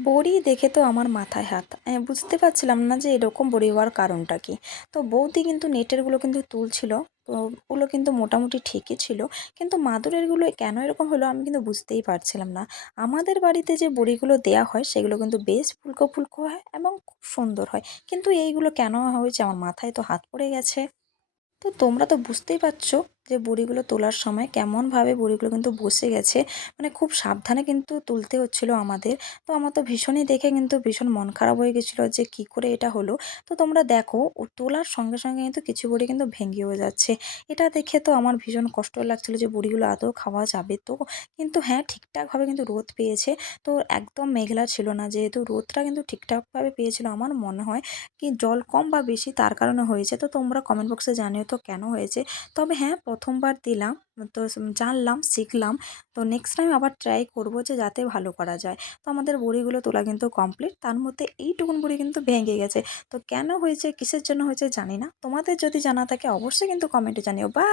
বড়ি দেখে তো আমার মাথায় হাত। বুঝতে পারছিলাম না যে এরকম বড়ি হওয়ার কারণটা কি? তো বৌদি কিন্তু নেটেরগুলো কিন্তু তুলছিল। তো ওগুলো কিন্তু মোটামুটি ঠিকই ছিল। কিন্তু মাদুরেরগুলো কেন এরকম হলো আমি কিন্তু বুঝতেই পারছিলাম না। আমাদের বাড়িতে যে বড়িগুলো দেয়া হয় সেগুলো কিন্তু বেশ ফুলকো, ফুলকো হয় এবং খুব সুন্দর হয়। কিন্তু এইগুলো কেন হয়েছে আমার মাথায় তো হাত পড়ে গেছে। তো তোমরা তো বুঝতেই পারছো যে বড়িগুলো তোলার সময় কেমনভাবে বড়িগুলো কিন্তু বসে গেছে। মানে খুব সাবধানে কিন্তু তুলতে হচ্ছিল আমাদের। তো আমার তো ভীষণই দেখে কিন্তু ভীষণ মন খারাপ হয়ে গেছিলো যে কি করে এটা হলো। তো তোমরা দেখো ও তোলার সঙ্গে সঙ্গে কিন্তু কিছু বড়ি কিন্তু ভেঙেও যাচ্ছে। এটা দেখে তো আমার ভীষণ কষ্ট লাগছিল যে বড়িগুলো আদৌ খাওয়া যাবে তো। কিন্তু হ্যাঁ, ঠিকঠাকভাবে কিন্তু রোদ পেয়েছে। তো একদম মেঘলা ছিল না, যেহেতু রোদটা কিন্তু ঠিকঠাকভাবে পেয়েছিল আমার মনে হয় কি জল কম বা বেশি তার কারণে হয়েছে। তো তোমরা কমেন্ট বক্সে জানিও তো কেন হয়েছে। তবে হ্যাঁ, ১ম বার দিলাম, তো জানলাম, শিখলাম। তো নেক্সট টাইম আবার ট্রাই করব যে যাতে ভালো করা যায়। তো আমাদের বড়িগুলো তোলা কিন্তু কমপ্লিট। তার মধ্যে এইটুকুন বড়ি কিন্তু ভেঙে গেছে। তো কেন হয়েছে, কিসের জন্য হয়েছে জানি না। তোমাদের যদি জানা থাকে অবশ্যই কিন্তু কমেন্টে জানিও। বা